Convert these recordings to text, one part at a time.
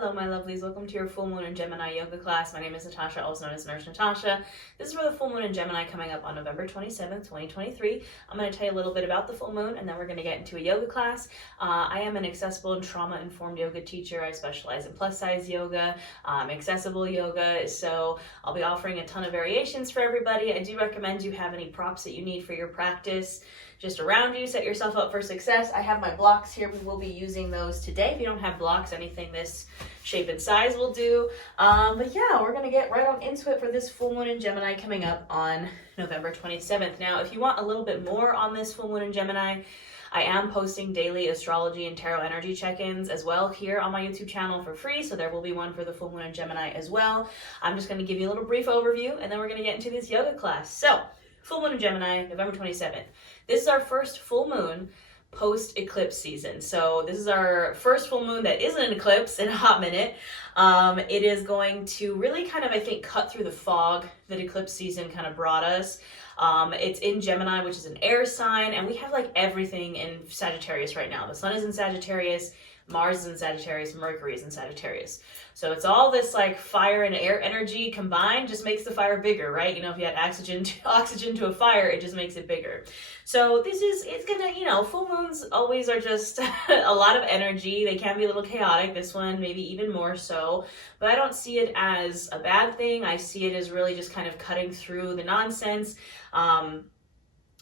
Hello, my lovelies. Welcome to your full moon in Gemini yoga class. My name is Natasha, also known as Nurse Natasha. This is for the full moon in Gemini coming up on November 27th, 2023. I'm going to tell you a little bit about the full moon, and then we're going to get into a yoga class. I am an accessible and trauma-informed yoga teacher. I specialize in plus-size yoga, accessible yoga, so I'll be offering a ton of variations for everybody. I do recommend you have any props that you need for your practice just around you. Set yourself up for success. I have my blocks here. We will be using those today. If you don't have blocks, anything this shape and size will do. But yeah, we're gonna get right on into it for this full moon in Gemini coming up on November 27th. Now, if you want a little bit more on this full moon in Gemini, I am posting daily astrology and tarot energy check-ins as well here on my YouTube channel for free, so there will be one for the full moon in Gemini as well. I'm just going to give you a little brief overview, and then we're going to get into this yoga class. So, full moon in Gemini, November 27th. This is our first full moon post-eclipse season. So this is our first full moon that isn't an eclipse in a hot minute. It is going to really kind of, I think, cut through the fog that eclipse season kind of brought us. It's in Gemini, which is an air sign, and we have like everything in Sagittarius right now. The sun is in Sagittarius, Mars is in Sagittarius, Mercury is in Sagittarius. So it's all this like fire and air energy combined just makes the fire bigger, right? You know, if you add oxygen to a fire, it just makes it bigger. So it's gonna, you know, full moons always are just a lot of energy. They can be a little chaotic. This one, maybe even more so, but I don't see it as a bad thing. I see it as really just kind of cutting through the nonsense,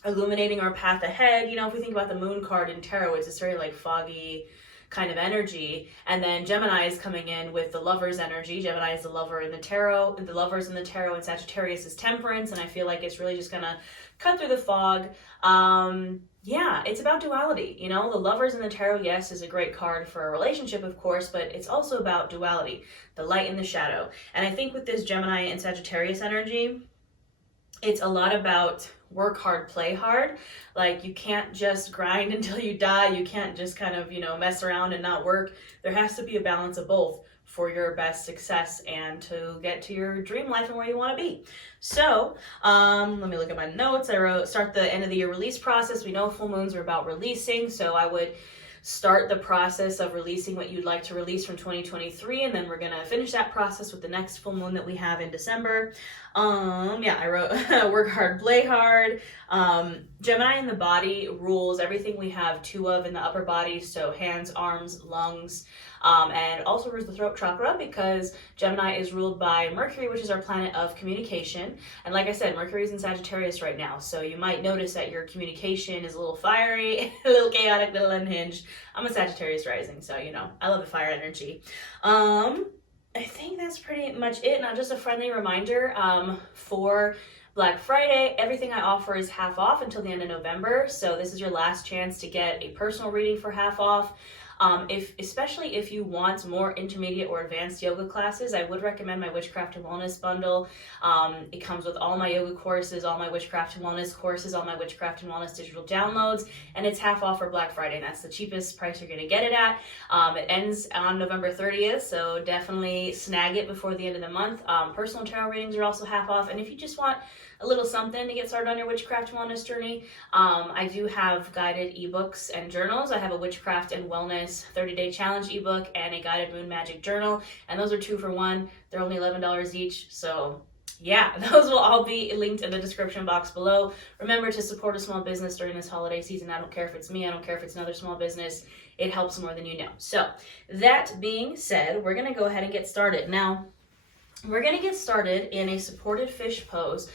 illuminating our path ahead. You know, if we think about the moon card in tarot, it's this very like foggy kind of energy, and then Gemini is coming in with the lover's energy. Gemini is the lover in the tarot, and the lovers in the tarot, and Sagittarius is temperance, and I feel like it's really just gonna cut through the fog. Yeah, it's about duality. You know, the lovers in the tarot, yes, is a great card for a relationship, of course, but it's also about duality, the light and the shadow. And I think with this Gemini and Sagittarius energy, it's a lot about work hard, play hard. Like, you can't just grind until you die. You can't just kind of, you know, mess around and not work. There has to be a balance of both for your best success and to get to your dream life and where you want to be. So, let me look at my notes. I wrote, start the end of the year release process. We know full moons are about releasing, so I would start the process of releasing what you'd like to release from 2023, and then we're gonna finish that process with the next full moon that we have in December. Yeah, I wrote work hard, play hard. Gemini in the body rules everything we have two of in the upper body, so hands, arms, lungs, and also rules the throat chakra, because Gemini is ruled by Mercury, which is our planet of communication. And like I said, Mercury is in Sagittarius right now, so you might notice that your communication is a little fiery, a little chaotic, a little unhinged. I'm a Sagittarius rising, so you know, I love the fire energy. I think that's pretty much it. Now, just a friendly reminder, for Black Friday, everything I offer is half off until the end of November, so this is your last chance to get a personal reading for half off. Especially if you want more intermediate or advanced yoga classes, I would recommend my Witchcraft and Wellness bundle. It comes with all my yoga courses, all my Witchcraft and Wellness courses, all my Witchcraft and Wellness digital downloads, and it's half off for Black Friday, and that's the cheapest price you're going to get it at. It ends on November 30th, so definitely snag it before the end of the month. Personal tarot readings are also half off, and if you just want a little something to get started on your Witchcraft and Wellness journey, I do have guided ebooks and journals. I have a Witchcraft and Wellness 30-day challenge ebook and a guided moon magic journal, and those are 2 for 1. They're only $11 each, so yeah, those will all be linked in the description box below. Remember to support a small business during this holiday season. I don't care if it's me, I don't care if it's another small business. It helps more than you know. So that being said, we're gonna go ahead and get started. Now, we're gonna get started in a supported fish pose,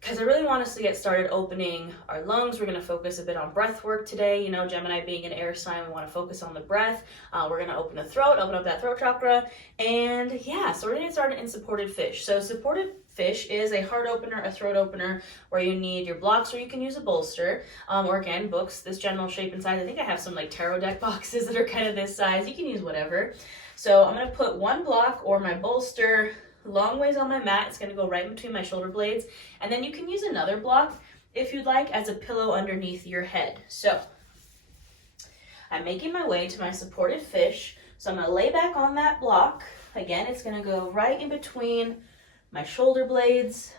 because I really want us to get started opening our lungs. We're going to focus a bit on breath work today. You know, Gemini being an air sign, we want to focus on the breath. We're going to open the throat, open up that throat chakra. And yeah, so we're going to get started in supported fish. So supported fish is a heart opener, a throat opener, where you need your blocks, or you can use a bolster, or again, books, this general shape and size. I think I have some like tarot deck boxes that are kind of this size. You can use whatever. So I'm going to put one block or my bolster long ways on my mat. It's going to go right between my shoulder blades, and then you can use another block if you'd like as a pillow underneath your head. So I'm making my way to my supported fish, so I'm going to lay back on that block. Again, it's going to go right in between my shoulder blades,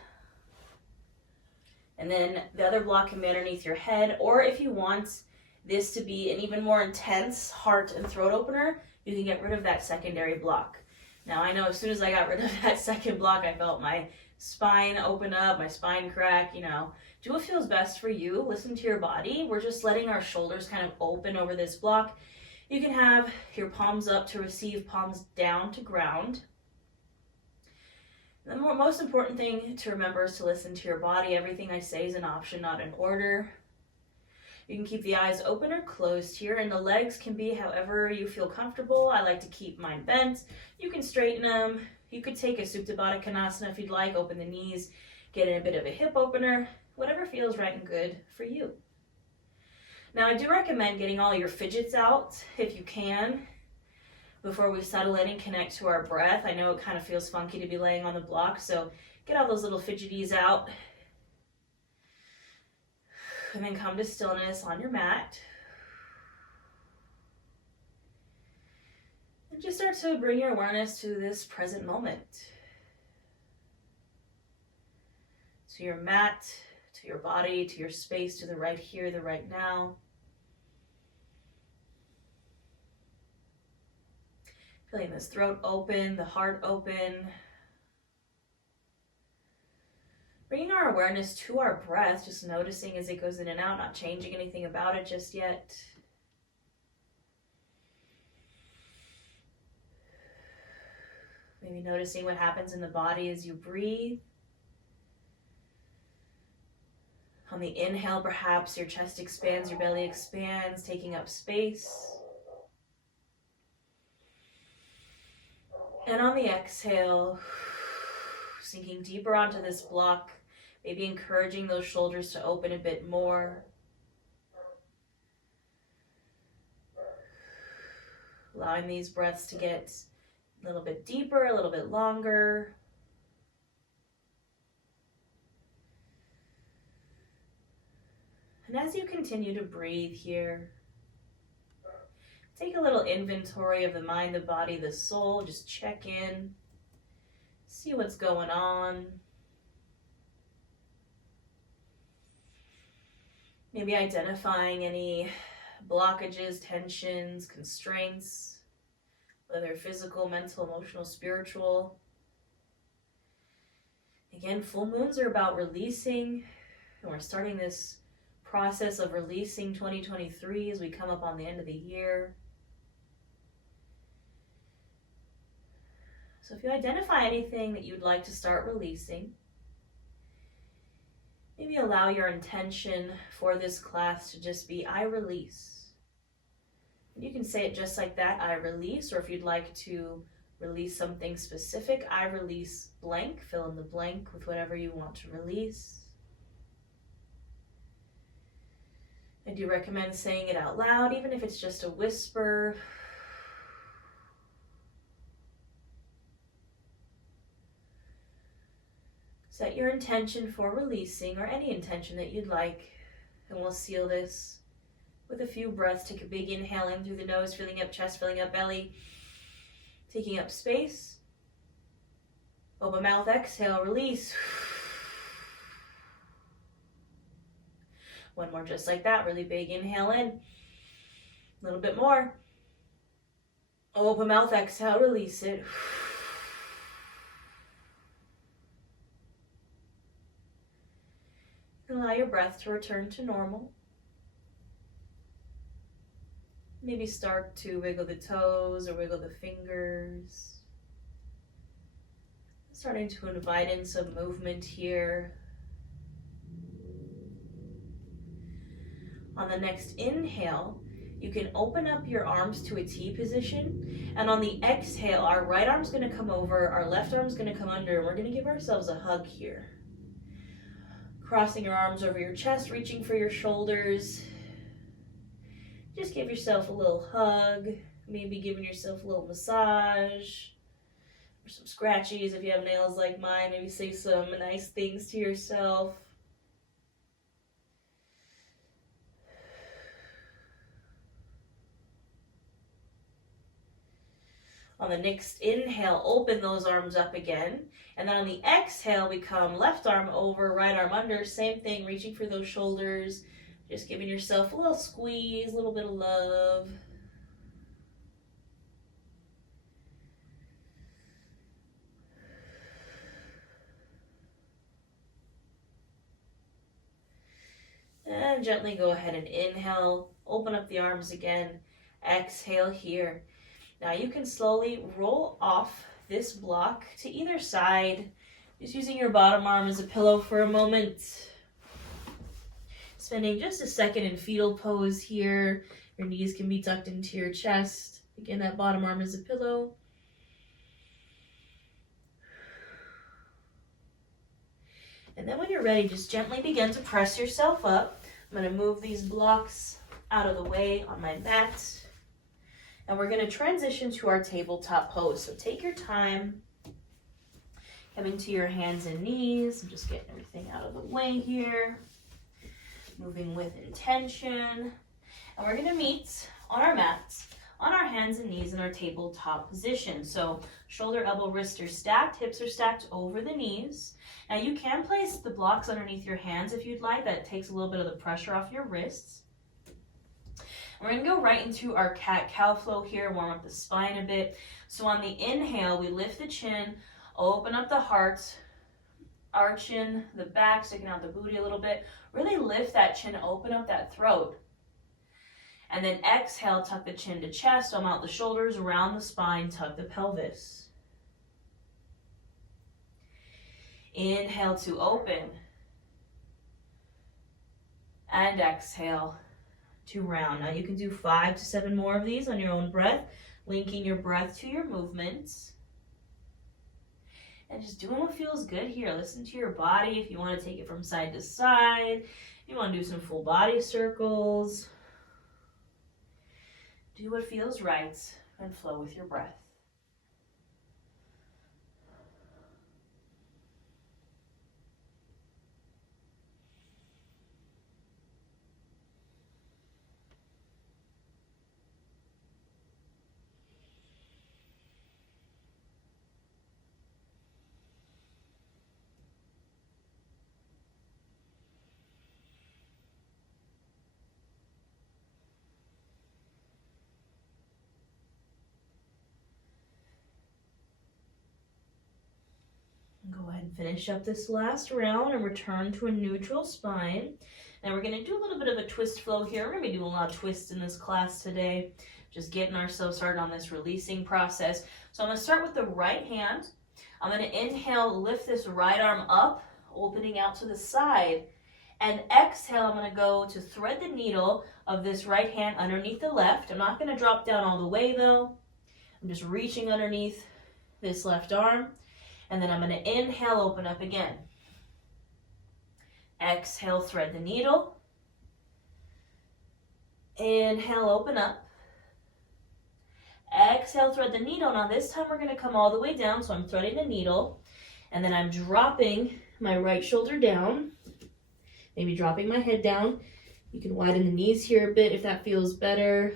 and then the other block can be underneath your head, or if you want, this to be an even more intense heart and throat opener, you can get rid of that secondary block. Now, I know as soon as I got rid of that second block, I felt my spine open up, my spine crack, you know. Do what feels best for you. Listen to your body. We're just letting our shoulders kind of open over this block. You can have your palms up to receive, palms down to ground. The most important thing to remember is to listen to your body. Everything I say is an option, not an order. You can keep the eyes open or closed here, and the legs can be however you feel comfortable. I like to keep mine bent. You can straighten them. You could take a Supta Baddha Konasana if you'd like, open the knees, get in a bit of a hip opener, whatever feels right and good for you. Now, I do recommend getting all your fidgets out if you can before we settle in and connect to our breath. I know it kind of feels funky to be laying on the block, so get all those little fidgeties out. And then come to stillness on your mat. And just start to bring your awareness to this present moment. To your mat, to your body, to your space, to the right here, the right now. Feeling this throat open, the heart open. Bringing our awareness to our breath, just noticing as it goes in and out, not changing anything about it just yet. Maybe noticing what happens in the body as you breathe. On the inhale, perhaps your chest expands, your belly expands, taking up space. And on the exhale, sinking deeper onto this block, maybe encouraging those shoulders to open a bit more. Allowing these breaths to get a little bit deeper, a little bit longer. And as you continue to breathe here, take a little inventory of the mind, the body, the soul. Just check in, see what's going on. Maybe identifying any blockages, tensions, constraints, whether physical, mental, emotional, spiritual. Again, full moons are about releasing, and we're starting this process of releasing 2023 as we come up on the end of the year. So if you identify anything that you'd like to start releasing, maybe allow your intention for this class to just be, I release. And you can say it just like that, I release, or if you'd like to release something specific, I release blank, fill in the blank with whatever you want to release. I do recommend saying it out loud, even if it's just a whisper. Set your intention for releasing, or any intention that you'd like, and we'll seal this with a few breaths. Take a big inhale in through the nose, filling up chest, filling up belly, taking up space. Open mouth, exhale, release. One more just like that, really big inhale in. A little bit more. Open mouth, exhale, release it. Allow your breath to return to normal. Maybe start to wiggle the toes or wiggle the fingers. Starting to invite in some movement here. On the next inhale, you can open up your arms to a T position. And on the exhale, our right arm's going to come over, our left arm's going to come under, and we're going to give ourselves a hug here. Crossing your arms over your chest, reaching for your shoulders. Just give yourself a little hug, maybe giving yourself a little massage, or some scratchies if you have nails like mine. Maybe say some nice things to yourself. On the next inhale, open those arms up again. And then on the exhale, we come left arm over, right arm under. Same thing, reaching for those shoulders. Just giving yourself a little squeeze, a little bit of love. And gently go ahead and inhale, open up the arms again, exhale here. Now you can slowly roll off this block to either side, just using your bottom arm as a pillow for a moment. Spending just a second in fetal pose here. Your knees can be tucked into your chest. Again, that bottom arm is a pillow. And then when you're ready, just gently begin to press yourself up. I'm going to move these blocks out of the way on my mat. And we're going to transition to our tabletop pose. So take your time, coming to your hands and knees. I'm just getting everything out of the way here. Moving with intention. And we're going to meet on our mats, on our hands and knees in our tabletop position. So shoulder, elbow, wrists are stacked, hips are stacked over the knees. Now you can place the blocks underneath your hands if you'd like. That takes a little bit of the pressure off your wrists. We're going to go right into our cat-cow flow here, warm up the spine a bit. So on the inhale, we lift the chin, open up the heart, arching the back, sticking out the booty a little bit. Really lift that chin, open up that throat. And then exhale, tuck the chin to chest, arm out the shoulders, around the spine, tuck the pelvis. Inhale to open. And exhale to round. Now you can do 5 to 7 more of these on your own breath, linking your breath to your movements. And just doing what feels good here. Listen to your body if you want to take it from side to side. If you want to do some full body circles. Do what feels right and flow with your breath. Go ahead and finish up this last round and return to a neutral spine. Now we're going to do a little bit of a twist flow here. We're going to be doing a lot of twists in this class today. Just getting ourselves started on this releasing process. So I'm going to start with the right hand. I'm going to inhale, lift this right arm up, opening out to the side. And exhale, I'm going to go to thread the needle of this right hand underneath the left. I'm not going to drop down all the way though. I'm just reaching underneath this left arm. And then I'm going to inhale, open up again. Exhale, thread the needle. Inhale, open up. Exhale, thread the needle. Now this time we're going to come all the way down. So I'm threading the needle. And then I'm dropping my right shoulder down. Maybe dropping my head down. You can widen the knees here a bit if that feels better.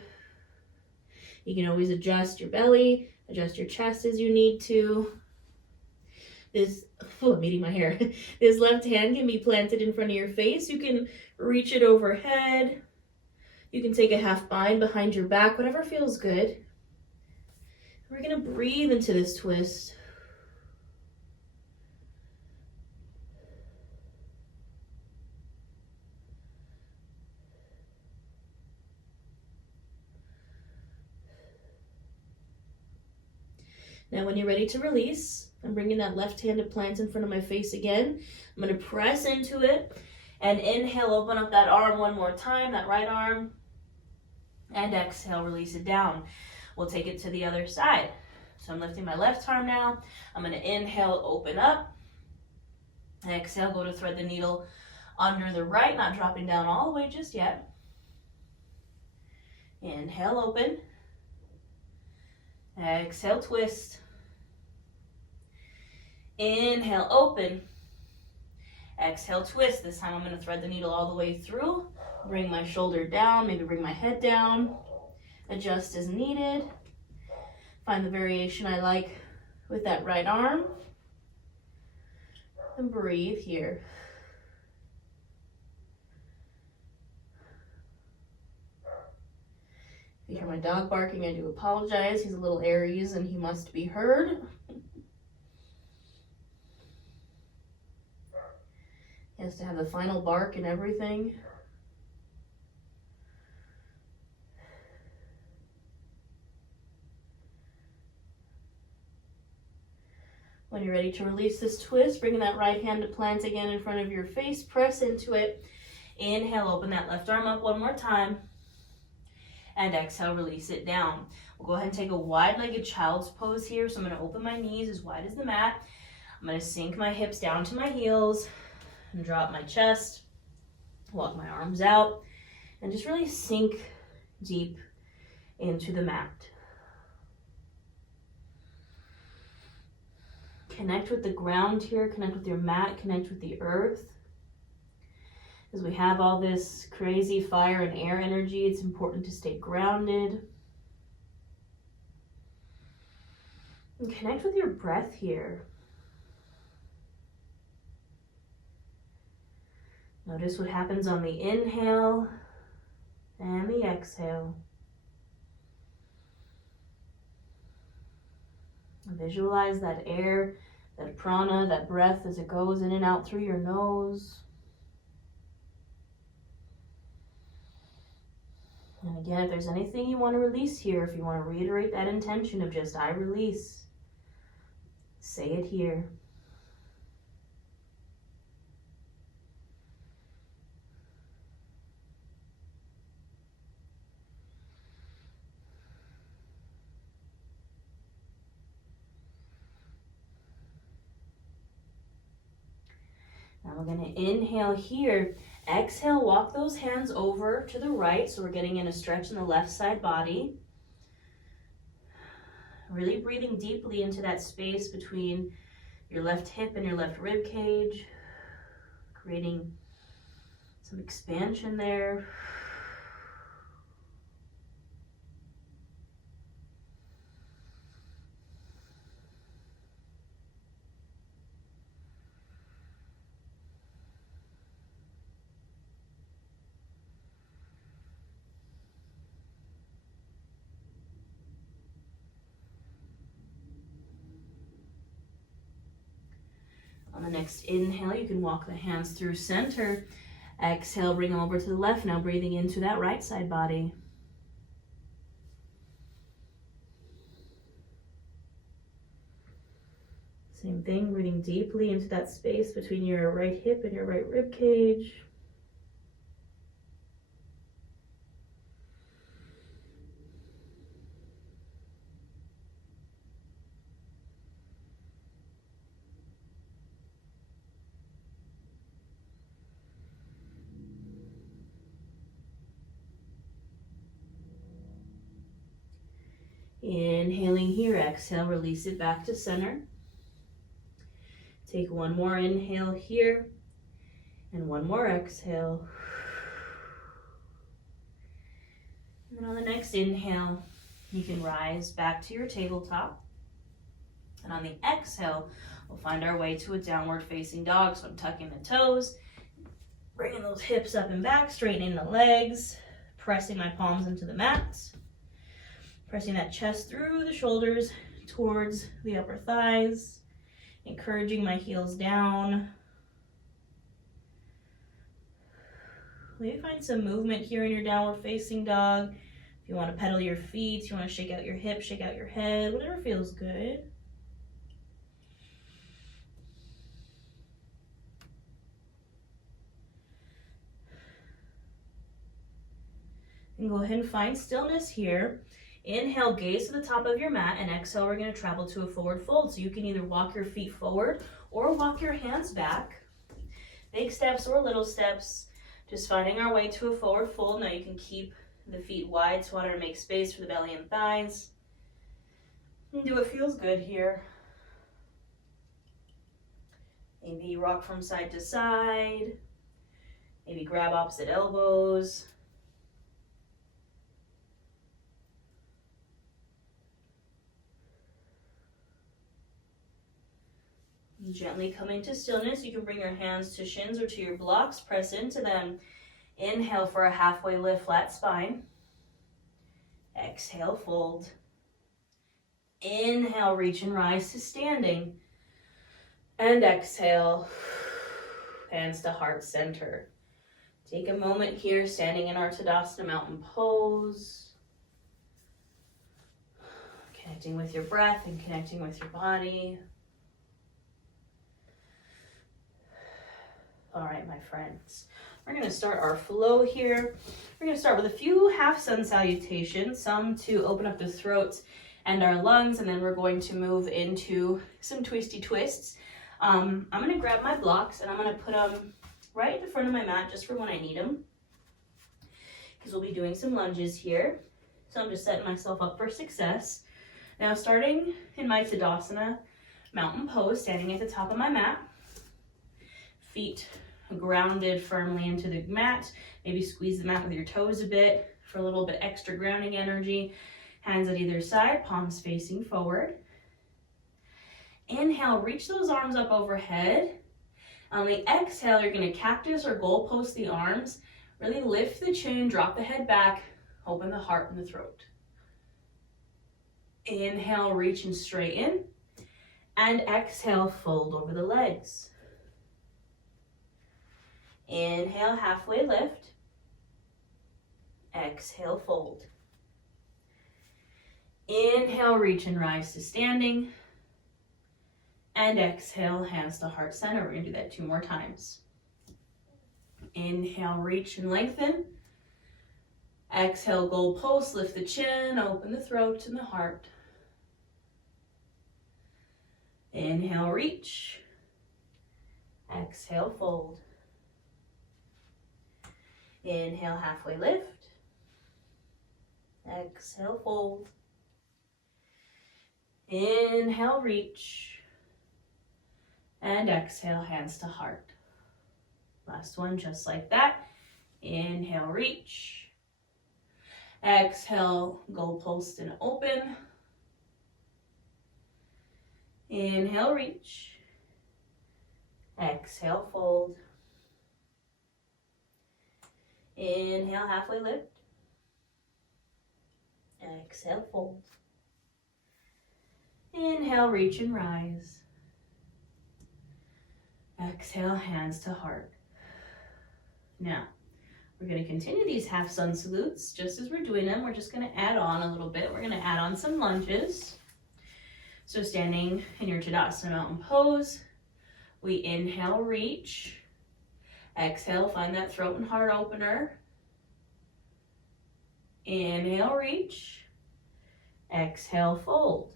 You can always adjust your belly, adjust your chest as you need to. I'm eating my hair. This left hand can be planted in front of your face. You can reach it overhead. You can take a half bind behind your back, whatever feels good. We're going to breathe into this twist. Now when you're ready to release, I'm bringing that left hand to plant in front of my face again. I'm going to press into it and inhale, open up that arm one more time, that right arm. And exhale, release it down. We'll take it to the other side. So I'm lifting my left arm now. I'm going to inhale, open up. Exhale, go to thread the needle under the right, not dropping down all the way just yet. Inhale, open. Exhale, twist. Inhale, open. Exhale, twist. This time I'm going to thread the needle all the way through. Bring my shoulder down, maybe bring my head down. Adjust as needed. Find the variation I like with that right arm. And breathe here. If you hear my dog barking, I do apologize. He's a little Aries and he must be heard. He has to have the final bark and everything. When you're ready to release this twist, bring that right hand to plant again in front of your face. Press into it. Inhale, open that left arm up one more time. And exhale, release it down. We'll go ahead and take a wide-legged child's pose here. So I'm going to open my knees as wide as the mat. I'm going to sink my hips down to my heels and drop my chest. Walk my arms out and just really sink deep into the mat. Connect with the ground here, connect with your mat, connect with the earth. As we have all this crazy fire and air energy, it's important to stay grounded. And connect with your breath here. Notice what happens on the inhale and the exhale. Visualize that air, that prana, that breath as it goes in and out through your nose. And again, if there's anything you want to release here, if you want to reiterate that intention of just I release, say it here. Now we're going to inhale here. Exhale, walk those hands over to the right. So we're getting in a stretch in the left side body. Really breathing deeply into that space between your left hip and your left rib cage. Creating some expansion there. On the next inhale, you can walk the hands through center. Exhale, bring them over to the left. Now breathing into that right side body. Same thing, breathing deeply into that space between your right hip and your right rib cage. Inhaling here, exhale, release it back to center. Take one more inhale here and one more exhale. And then on the next inhale, you can rise back to your tabletop. And on the exhale, we'll find our way to a downward facing dog. So I'm tucking the toes, bringing those hips up and back, straightening the legs, pressing my palms into the mat. Pressing that chest through the shoulders towards the upper thighs, encouraging my heels down. Maybe find some movement here in your downward facing dog. If you want to pedal your feet, you want to shake out your hips, shake out your head, whatever feels good. And go ahead and find stillness here. Inhale, gaze to the top of your mat, and exhale, we're going to travel to a forward fold. So you can either walk your feet forward or walk your hands back. Big steps or little steps, just finding our way to a forward fold. Now you can keep the feet wide, so I want to make space for the belly and thighs. And do what feels good here. Maybe rock from side to side. Maybe grab opposite elbows. Gently come into stillness. You can bring your hands to shins or to your blocks. Press into them. Inhale for a halfway lift, flat spine. Exhale, fold. Inhale, reach and rise to standing. And exhale, hands to heart center. Take a moment here, standing in our Tadasana Mountain Pose. Connecting with your breath and connecting with your body. All right, my friends. We're going to start our flow here. We're going to start with a few half sun salutations, some to open up the throat and our lungs, and then we're going to move into some twisty twists. I'm going to grab my blocks and I'm going to put them right at the front of my mat just for when I need them, because we'll be doing some lunges here. So I'm just setting myself up for success. Now, starting in my Tadasana Mountain Pose, standing at the top of my mat, feet grounded firmly into the mat. Maybe squeeze the mat with your toes a bit for a little bit extra grounding energy. Hands at either side, palms facing forward. Inhale, reach those arms up overhead. On the exhale, you're going to cactus or goalpost the arms. Really lift the chin, drop the head back, open the heart and the throat. Inhale, reach and straighten. And exhale, fold over the legs. Inhale, halfway lift. Exhale, fold. Inhale, reach and rise to standing. And exhale, hands to heart center. We're going to do that 2 more times. Inhale, reach and lengthen. Exhale, goalpost, lift the chin, open the throat and the heart. Inhale, reach. Exhale, fold. Inhale, halfway lift. Exhale, fold. Inhale, reach. And exhale, hands to heart. Last one, just like that. Inhale, reach. Exhale, goalpost and open. Inhale, reach. Exhale, fold. Inhale, halfway lift. Exhale, fold. Inhale, reach and rise. Exhale, hands to heart. Now, we're going to continue these half sun salutes. Just as we're doing them, we're just going to add on a little bit. We're going to add on some lunges. So standing in your Tadasana Mountain Pose, we inhale, reach. Exhale, find that throat and heart opener. Inhale, reach. Exhale, fold.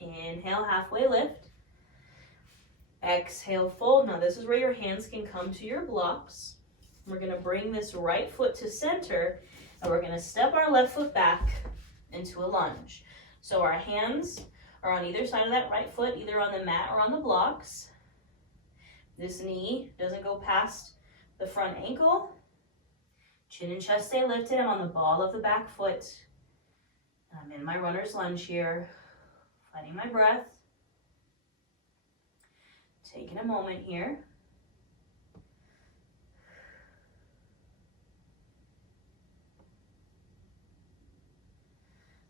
Inhale, halfway lift. Exhale, fold. Now this is where your hands can come to your blocks. We're going to bring this right foot to center, and we're going to step our left foot back into a lunge. So our hands are on either side of that right foot, either on the mat or on the blocks. This knee doesn't go past the front ankle. Chin and chest stay lifted. I'm on the ball of the back foot. I'm in my runner's lunge here, finding my breath. Taking a moment here.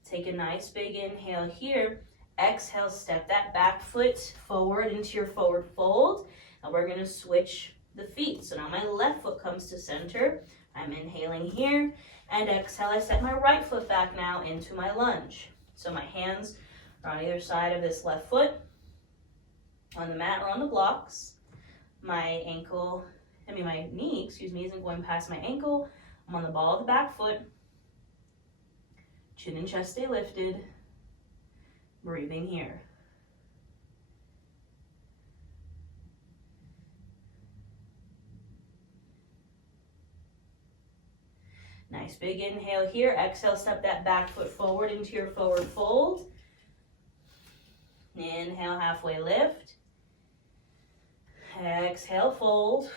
Take a nice big inhale here. Exhale, step that back foot forward into your forward fold. And we're going to switch the feet. So now my left foot comes to center. I'm inhaling here. And exhale, I step my right foot back now into my lunge. So my hands are on either side of this left foot, on the mat or on the blocks. My knee, isn't going past my ankle. I'm on the ball of the back foot. Chin and chest stay lifted. Breathing here. Nice big inhale here. Exhale, step that back foot forward into your forward fold. Inhale, halfway lift. Exhale, fold.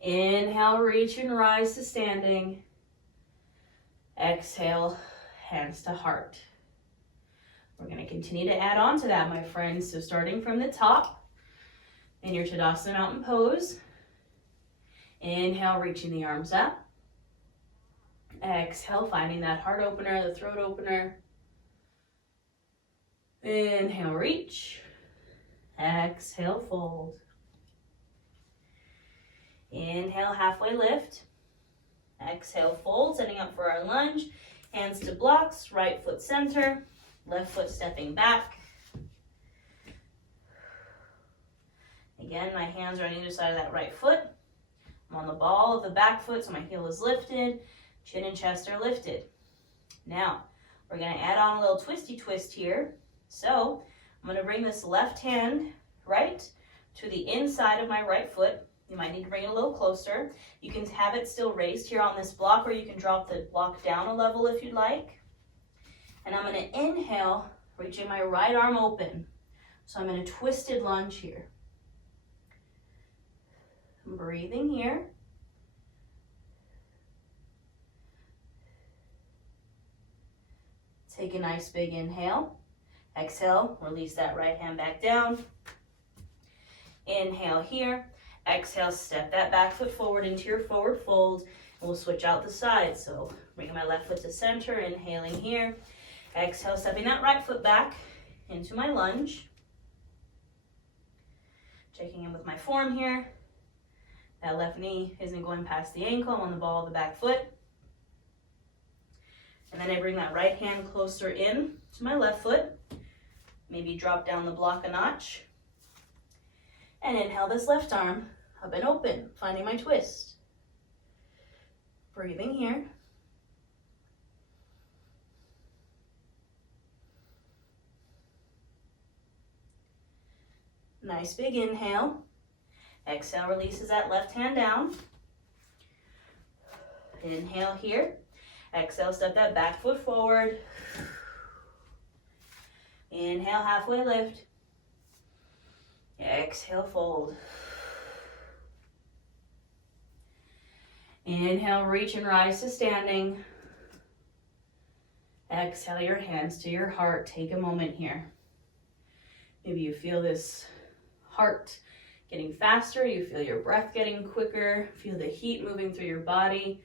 Inhale, reach and rise to standing. Exhale, hands to heart. We're going to continue to add on to that, my friends. So starting from the top in your Tadasana Mountain Pose. Inhale, reaching the arms up. Exhale, finding that heart opener, the throat opener. Inhale, reach. Exhale, fold. Inhale, halfway lift. Exhale, fold, setting up for our lunge. Hands to blocks, right foot center, left foot stepping back. Again, my hands are on either side of that right foot. I'm on the ball of the back foot, so my heel is lifted. Chin and chest are lifted. Now, we're going to add on a little twisty twist here. So, I'm going to bring this left hand right to the inside of my right foot. You might need to bring it a little closer. You can have it still raised here on this block, or you can drop the block down a level if you'd like. And I'm going to inhale, reaching my right arm open. So I'm in a twisted lunge here. I'm breathing here. Take a nice big inhale. Exhale, release that right hand back down. Inhale here. Exhale, step that back foot forward into your forward fold. And we'll switch out the sides. So bringing my left foot to center, inhaling here. Exhale, stepping that right foot back into my lunge. Checking in with my form here. That left knee isn't going past the ankle. I'm on the ball of the back foot. And then I bring that right hand closer in to my left foot. Maybe drop down the block a notch. And inhale this left arm up and open, finding my twist. Breathing here. Nice big inhale. Exhale, releases that left hand down. Inhale here. Exhale, step that back foot forward. Inhale, halfway lift. Exhale, fold. Inhale, reach and rise to standing. Exhale your hands to your heart. Take a moment here. Maybe you feel this heart getting faster. You feel your breath getting quicker. Feel the heat moving through your body.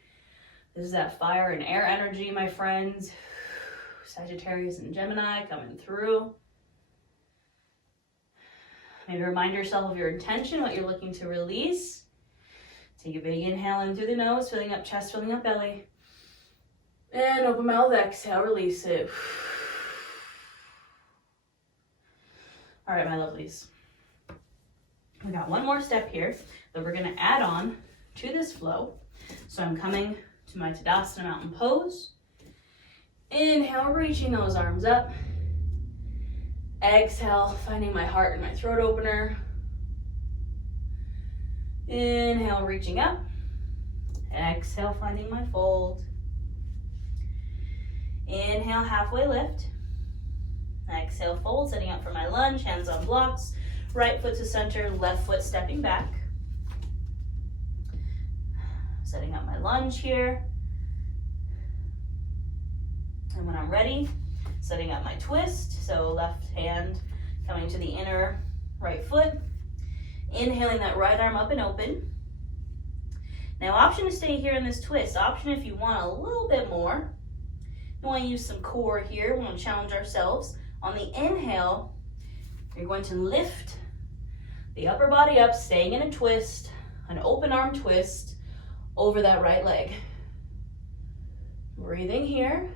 This is that fire and air energy, my friends. Sagittarius and Gemini coming through. Maybe remind yourself of your intention, what you're looking to release. Take a big inhale in through the nose, filling up chest, filling up belly. And open mouth, exhale, release it. All right, my lovelies. We got one more step here that we're gonna add on to this flow. So I'm coming to my Tadasana Mountain Pose. Inhale, reaching those arms up. Exhale, finding my heart and my throat opener. Inhale, reaching up. Exhale, finding my fold. Inhale, halfway lift. Exhale, fold, setting up for my lunge, hands on blocks. Right foot to center, left foot stepping back. Setting up my lunge here. And when I'm ready, setting up my twist. So left hand coming to the inner right foot. Inhaling that right arm up and open. Now, option to stay here in this twist. Option if you want a little bit more. You want to use some core here. We want to challenge ourselves. On the inhale, you're going to lift the upper body up, staying in a twist, an open arm twist over that right leg. Breathing here,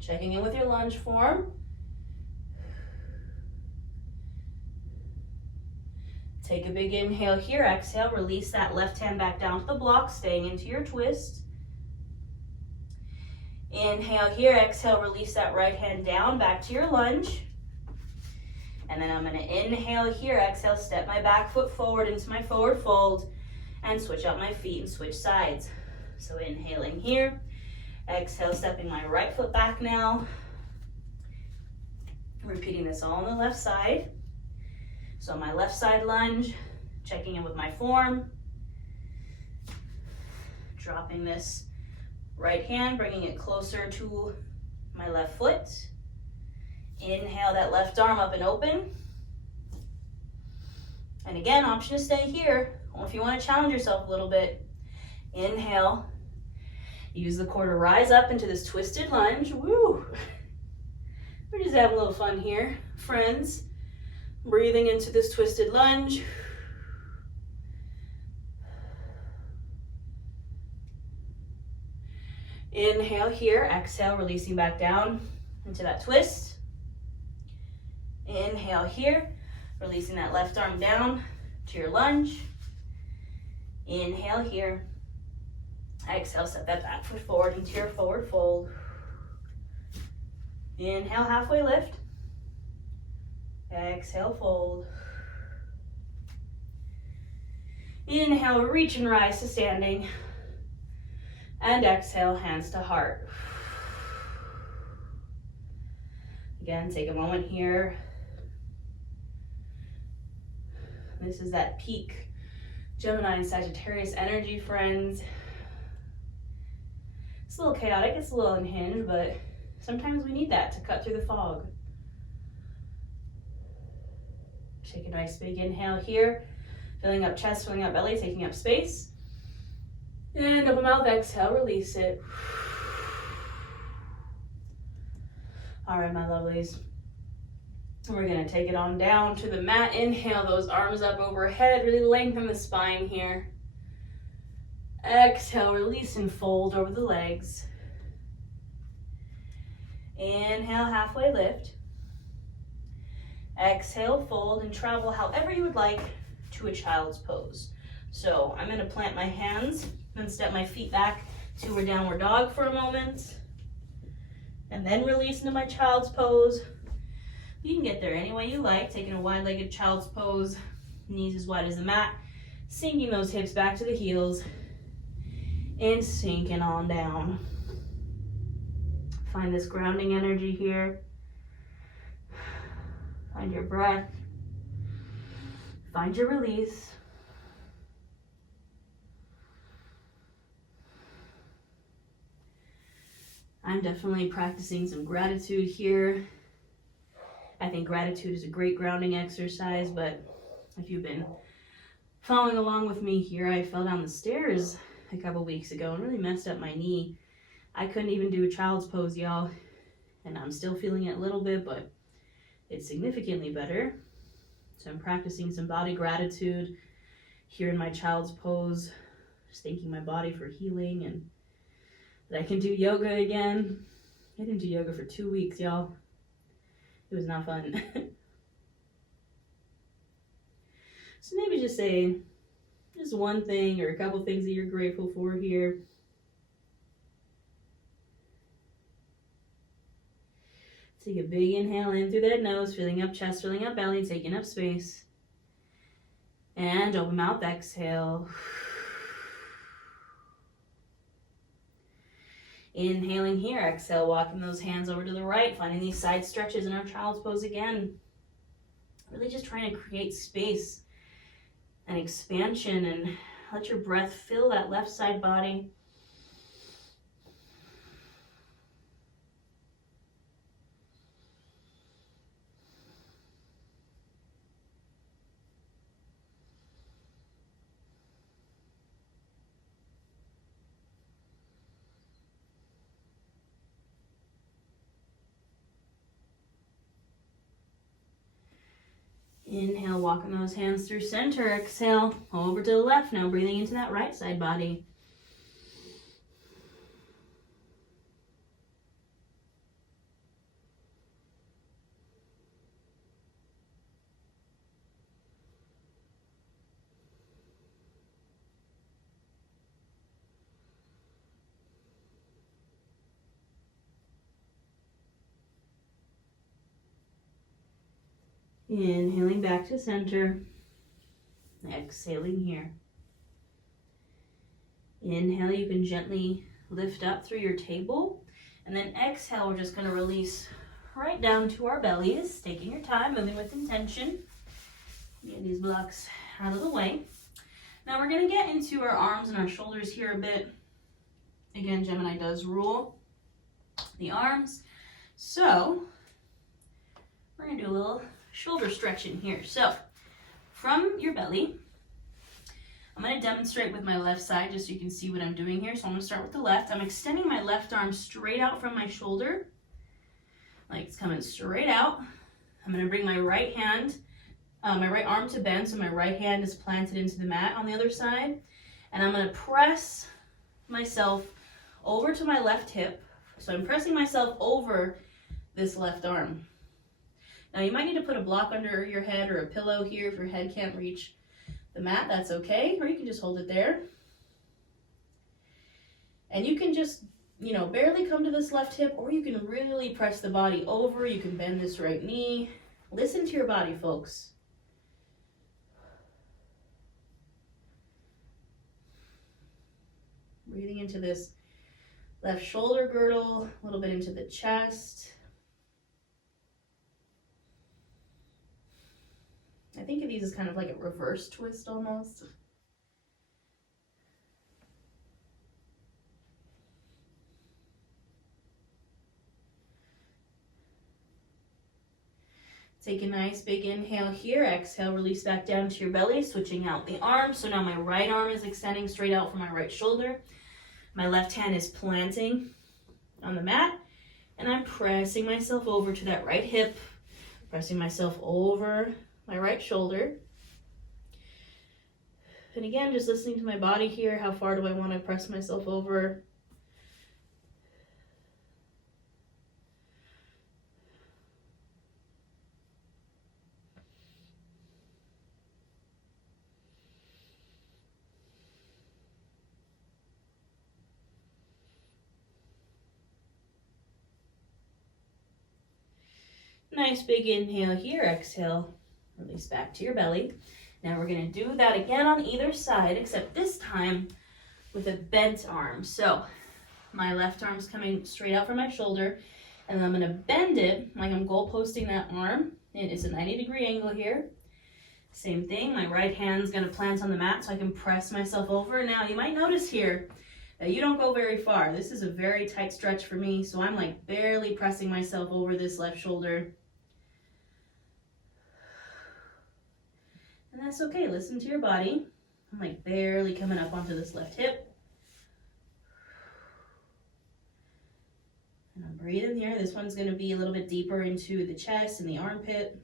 checking in with your lunge form. Take a big inhale here, exhale, release that left hand back down to the block, staying into your twist. Inhale here, exhale, release that right hand down, back to your lunge. And then I'm gonna inhale here, exhale, step my back foot forward into my forward fold and switch out my feet and switch sides. So inhaling here, exhale, stepping my right foot back now. Repeating this all on the left side. So my left side lunge, checking in with my form. Dropping this right hand, bringing it closer to my left foot. Inhale that left arm up and open. And again, option to stay here. Or if you want to challenge yourself a little bit, inhale. Use the core to rise up into this twisted lunge. Woo! We're just having a little fun here, friends. Breathing into this twisted lunge. Inhale here, exhale, releasing back down into that twist. Inhale here, releasing that left arm down to your lunge. Inhale here. Exhale, step that back foot forward into your forward fold. Inhale, halfway lift. Exhale, fold. Inhale, reach and rise to standing. And exhale, hands to heart. Again, take a moment here. This is that peak Gemini and Sagittarius energy, friends. It's a little chaotic, it's a little unhinged, but sometimes we need that to cut through the fog. Take a nice big inhale here, filling up chest, filling up belly, taking up space. And open mouth, exhale, release it. All right, my lovelies. We're gonna take it on down to the mat. Inhale, those arms up overhead, really lengthen the spine here. Exhale, release and fold over the legs. Inhale, halfway lift. Exhale, fold, and travel however you would like to a child's pose. So I'm gonna plant my hands, then step my feet back to a downward dog for a moment, and then release into my child's pose. You can get there any way you like, taking a wide-legged child's pose, knees as wide as the mat, sinking those hips back to the heels, and sinking on down. Find this grounding energy here. Find your breath. Find your release. I'm definitely practicing some gratitude here. I think gratitude is a great grounding exercise, but if you've been following along with me here, I fell down the stairs a couple weeks ago and really messed up my knee. I couldn't even do a child's pose, y'all, and I'm still feeling it a little bit, but it's significantly better. So I'm practicing some body gratitude here in my child's pose, just thanking my body for healing and that I can do yoga again. I didn't do yoga for 2 weeks, y'all. It was not fun. So maybe just say just one thing or a couple things that you're grateful for here. Take a big inhale in through that nose, filling up chest, filling up belly, taking up space. And open mouth, exhale. Inhaling here, exhale, walking those hands over to the right, finding these side stretches in our child's pose again. Really just trying to create space and expansion and let your breath fill that left side body. Inhale, walking those hands through center. Exhale, over to the left. Now breathing into that right side body. Inhaling back to center. Exhaling here. Inhale, you can gently lift up through your table. And then exhale, we're just going to release right down to our bellies. Taking your time, moving with intention. Get these blocks out of the way. Now we're going to get into our arms and our shoulders here a bit. Again, Gemini does rule the arms. So we're going to do a little shoulder stretching here. So from your belly, I'm going to demonstrate with my left side just so you can see what I'm doing here. So I'm going to start with the left. I'm extending my left arm straight out from my shoulder. Like it's coming straight out. I'm going to bring my right hand, my right arm to bend, so my right hand is planted into the mat on the other side. And I'm going to press myself over to my left hip. So I'm pressing myself over this left arm. Now you might need to put a block under your head or a pillow here if your head can't reach the mat, that's okay. Or you can just hold it there. And you can just, you know, barely come to this left hip, or you can really press the body over. You can bend this right knee. Listen to your body, folks. Breathing into this left shoulder girdle, a little bit into the chest. I think of these as kind of like a reverse twist almost. Take a nice big inhale here. Exhale, release back down to your belly, switching out the arms. So now my right arm is extending straight out from my right shoulder. My left hand is planting on the mat, and I'm pressing myself over to that right hip, pressing myself over my right shoulder. And again, just listening to my body here. How far do I want to press myself over? Nice big inhale here. Exhale, release back to your belly. Now we're going to do that again on either side, except this time with a bent arm. So my left arm's coming straight out from my shoulder, and I'm going to bend it like I'm goalposting that arm. It is a 90-degree angle here. Same thing, my right hand's going to plant on the mat so I can press myself over. Now you might notice here that you don't go very far. This is a very tight stretch for me, so I'm like barely pressing myself over this left shoulder. And that's okay, listen to your body. I'm like barely coming up onto this left hip. And I'm breathing here. This one's gonna be a little bit deeper into the chest and the armpit.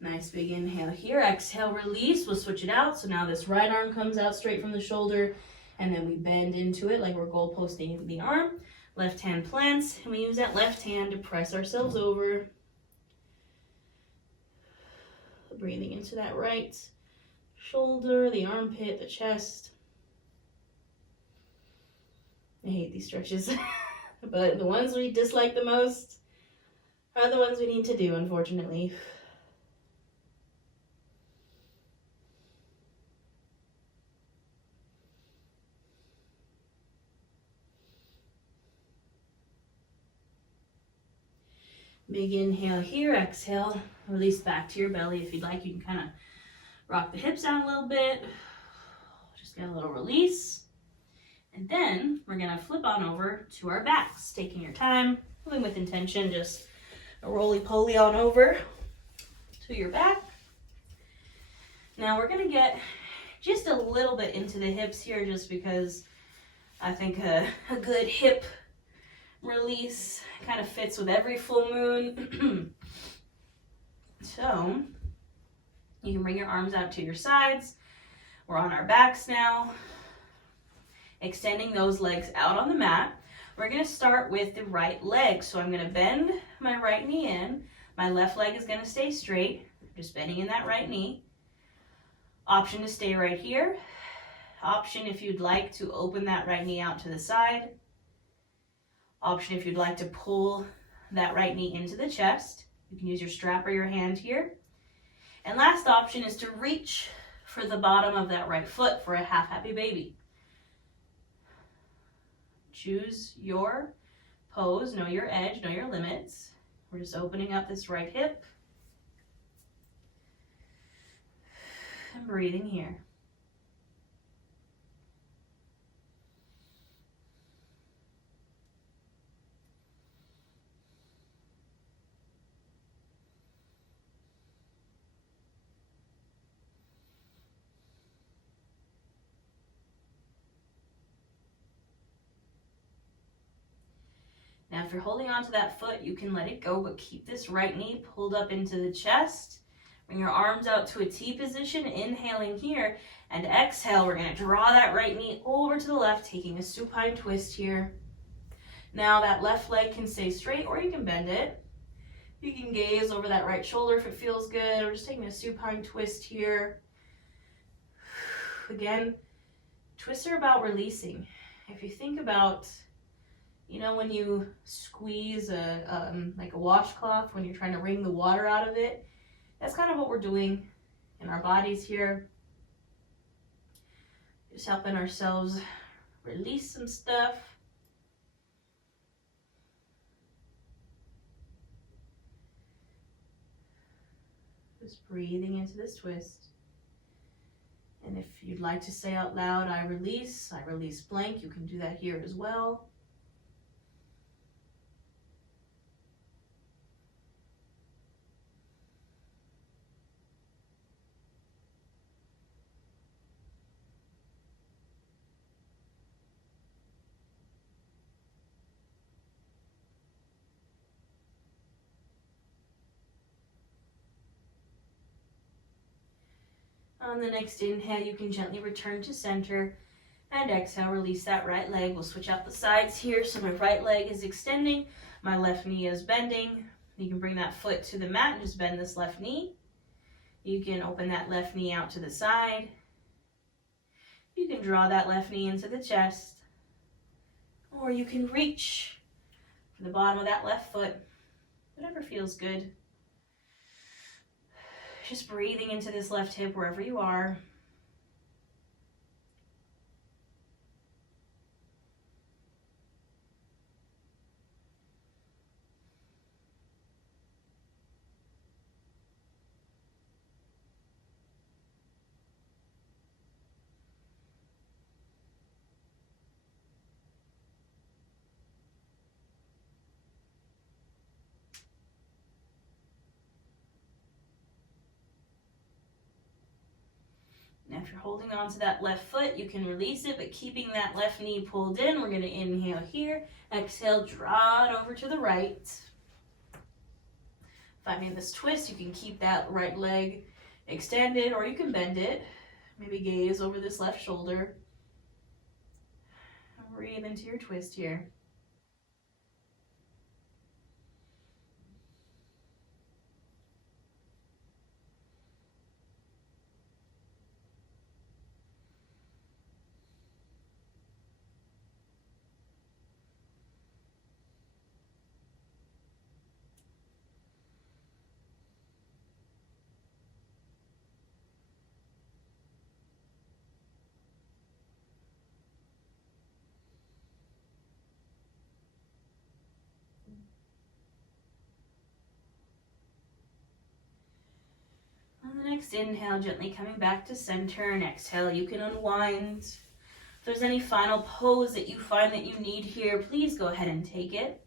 Nice big inhale here. Exhale, release. We'll switch it out. So now this right arm comes out straight from the shoulder, and then we bend into it like we're goalposting the arm. Left hand plants, and we use that left hand to press ourselves over. Breathing into that right shoulder, the armpit, the chest. I hate these stretches, but the ones we dislike the most are the ones we need to do, unfortunately. Big inhale here, exhale, release back to your belly. If you'd like, you can kind of rock the hips out a little bit. Just get a little release. And then we're gonna flip on over to our backs, taking your time, moving with intention, just a roly-poly on over to your back. Now we're gonna get just a little bit into the hips here, just because I think a good hip release kind of fits with every full moon. So you can bring your arms out to your sides. We're on our backs now, extending those legs out on the mat. We're going to start with the right leg. So I'm going to bend my right knee in. My left leg is going to stay straight, just bending in that right knee. Option to stay right here. Option if you'd like to open that right knee out to the side. Option if you'd like to pull that right knee into the chest. You can use your strap or your hand here. And last option is to reach for the bottom of that right foot for a half happy baby. Choose your pose, know your edge, know your limits. We're just opening up this right hip and breathing here. Now, if you're holding on to that foot, you can let it go, but keep this right knee pulled up into the chest. Bring your arms out to a T position, inhaling here, and exhale. We're going to draw that right knee over to the left, taking a supine twist here. Now that left leg can stay straight, or you can bend it. You can gaze over that right shoulder if it feels good. We're just taking a supine twist here. Again, twists are about releasing. If you think about, you know, when you squeeze like a washcloth, when you're trying to wring the water out of it, that's kind of what we're doing in our bodies here. Just helping ourselves release some stuff. Just breathing into this twist. And if you'd like to say out loud, I release blank, you can do that here as well. On the next inhale, you can gently return to center, and exhale, release that right leg. We'll switch out the sides here. So my right leg is extending, my left knee is bending. You can bring that foot to the mat and just bend this left knee. You can open that left knee out to the side. You can draw that left knee into the chest, or you can reach for the bottom of that left foot, whatever feels good. Just breathing into this left hip wherever you are. Now, if you're holding on to that left foot, you can release it, but keeping that left knee pulled in, we're going to inhale here. Exhale, draw it over to the right. Finding this twist, you can keep that right leg extended, or you can bend it. Maybe gaze over this left shoulder. Breathe into your twist here. On the next inhale, gently coming back to center, and exhale, you can unwind. If there's any final pose that you find that you need here, please go ahead and take it.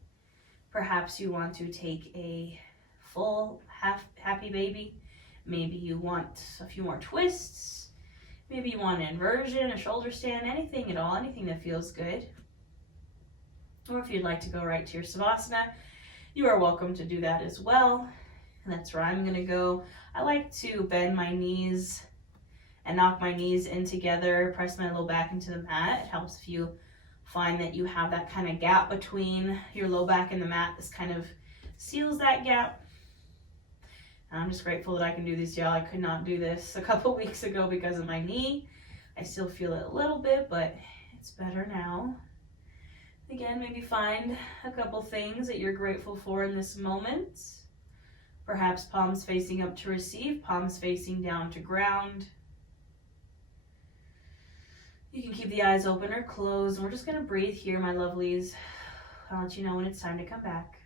Perhaps you want to take a full happy baby. Maybe you want a few more twists. Maybe you want an inversion, a shoulder stand, anything at all, anything that feels good. Or if you'd like to go right to your Savasana, you are welcome to do that as well. And that's where I'm going to go. I like to bend my knees and knock my knees in together, press my low back into the mat. It helps if you find that you have that kind of gap between your low back and the mat. This kind of seals that gap. And I'm just grateful that I can do this, y'all. I could not do this a couple weeks ago because of my knee. I still feel it a little bit, but it's better now. Again, maybe find a couple things that you're grateful for in this moment. Perhaps palms facing up to receive, palms facing down to ground. You can keep the eyes open or closed. And we're just going to breathe here, my lovelies. I'll let you know when it's time to come back.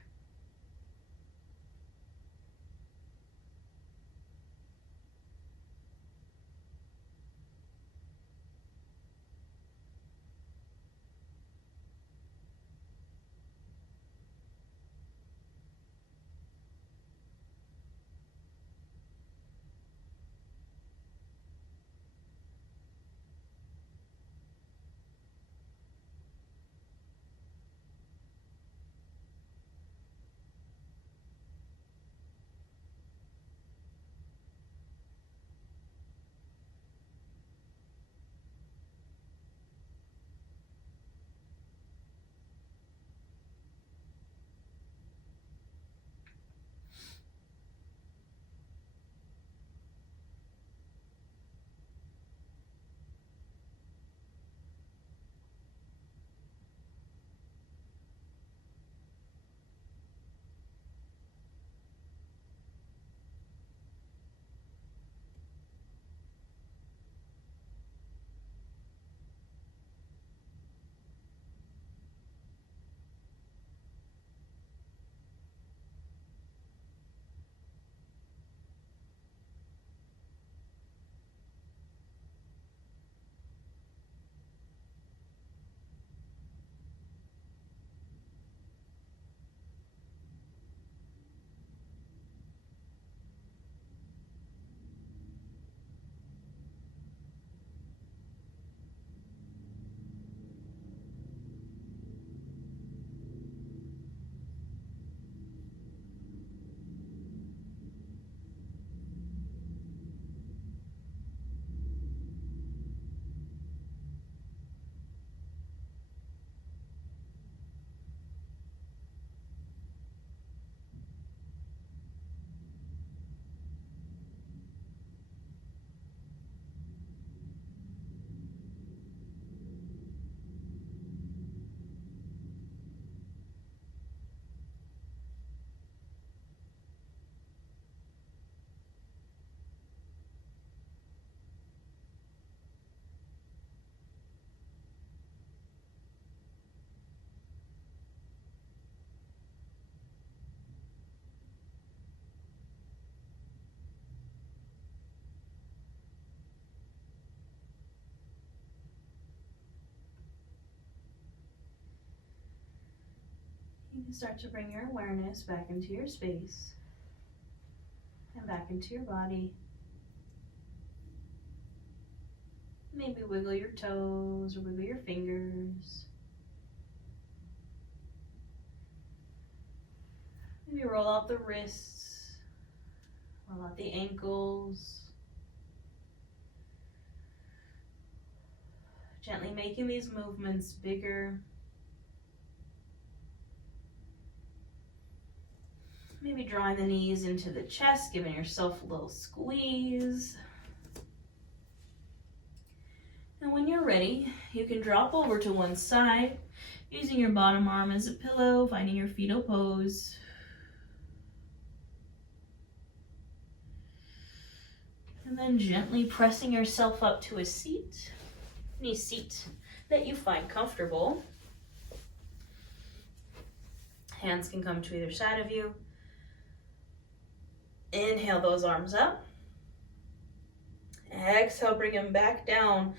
You can start to bring your awareness back into your space and back into your body. Maybe wiggle your toes or wiggle your fingers. Maybe roll out the wrists, roll out the ankles. Gently making these movements bigger. Maybe drawing the knees into the chest, giving yourself a little squeeze. And when you're ready, you can drop over to one side, using your bottom arm as a pillow, finding your fetal pose. And then gently pressing yourself up to a seat, any seat that you find comfortable. Hands can come to either side of you. Inhale those arms up. Exhale, bring them back down,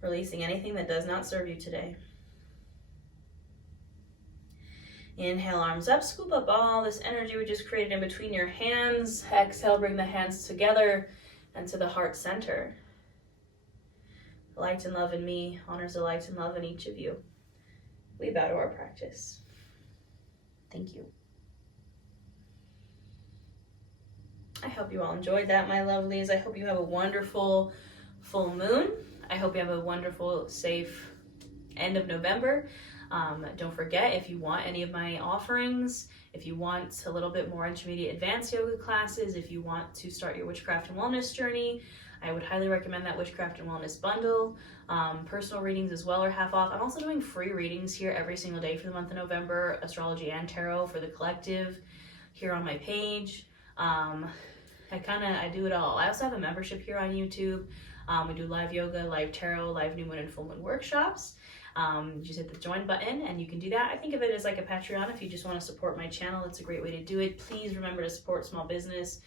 releasing anything that does not serve you today. Inhale, arms up, scoop up all this energy we just created in between your hands. Exhale, bring the hands together and to the heart center. Light and love in me honors the light and love in each of you. We bow to our practice. Thank you. I hope you all enjoyed that, my lovelies. I hope you have a wonderful full moon. I hope you have a wonderful, safe end of November. Don't forget, if you want any of my offerings, if you want a little bit more intermediate advanced yoga classes, if you want to start your witchcraft and wellness journey, I would highly recommend that Witchcraft and Wellness bundle. Personal readings as well are half off. I'm also doing free readings here every single day for the month of November, astrology and tarot for the collective here on my page. I do it all. I also have a membership here on YouTube. We do live yoga, live tarot, live new moon and full moon workshops. You just hit the join button and you can do that. I think of it as like a Patreon if you just want to support my channel. It's a great way to do it. Please remember to support small business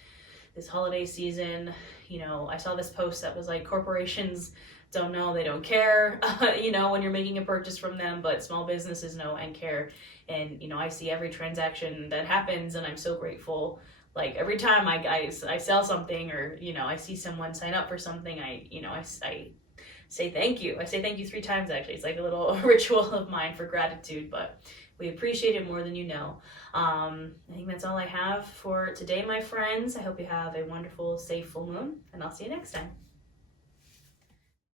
this holiday season. You know, I saw this post that was like, corporations don't know, they don't care, when you're making a purchase from them, but small businesses know and care. And, I see every transaction that happens and I'm so grateful. Like every time I sell something or, I see someone sign up for something, I say thank you. I say thank you 3 times actually. It's like a little ritual of mine for gratitude, but we appreciate it more than you know. I think that's all I have for today, my friends. I hope you have a wonderful, safe full moon, and I'll see you next time.